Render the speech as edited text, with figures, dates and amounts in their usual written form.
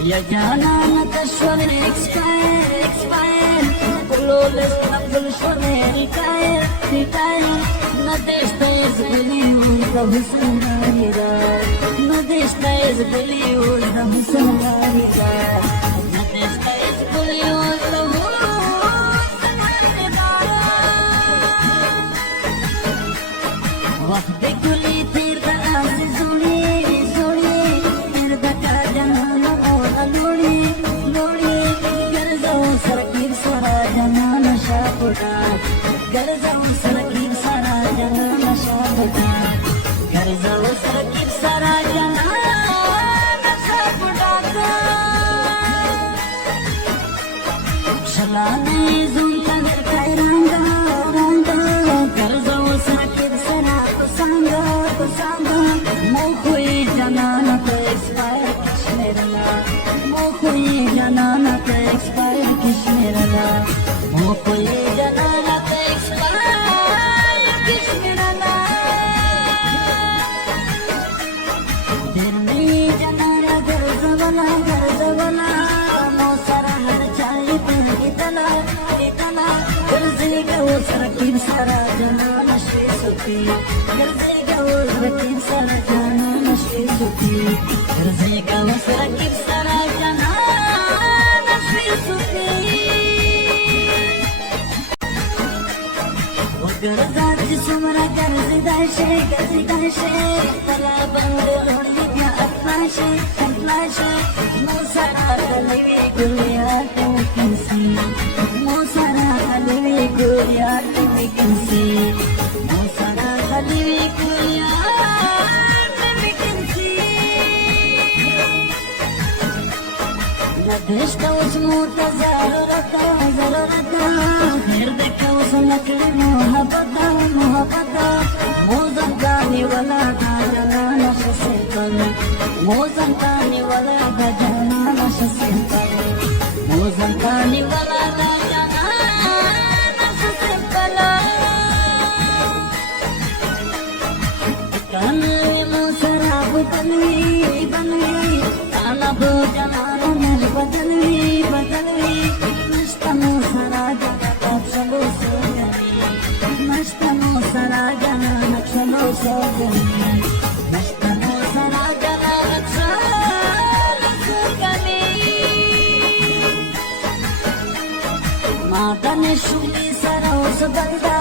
Ya jalan kashwar expire Flawless double shone retire Nadeshta is Bollywood the Husnarira Nadeshta is Bollywood the Husnarira Nadeshta is Bollywood the Husnarira Waqt kuli tir da azi zuli घर जाऊं सरकीर सारा जना नशा बुढ़ा घर जाऊं सरकीर सारा जना नशा बुढ़ा शलाने जुंता घर कायरांगा घर जाऊं सरकीर सारा कुसांगा मोखुई जना न तो एक्सपायर किशमेरला मोखुई जना न तो एक्सपायर किशमेरला मोखुई जना सरकीब सारा जना नशे सुखी गर्जेगा वो सरकीब सारा जना नशे सुखी गर्जेगा वो सरकीब सारा जना नशे सुखी वो गर्जाची सुमरा गर्जिदाशे तला बंद लोणी क्या अतलाशे मोसारा गलेवी गुलिया तुमकिंसी मोसारा गलेवी गुलिया तुमकिंसी मोसारा गलेवी गुलिया तुमकिंसी नदेशता उसमूता ज़रूरता फिर देखा उस नकली मोहब्बता मोज़ंतानी वाला गाना नशे से कल मोज़ंतानी वाला गाना नशे से कल मोज़ंतानी वाला गाना नशे से कल काने मोसरा बनवी काना भोजना नर बदलवी मस्त मोसरा जगता चलो सोगनी मस्त मोसरा जना चलो सोगनी मस्त मोसरा जना चलो सोगनी माता ने शुली सरोस बंदा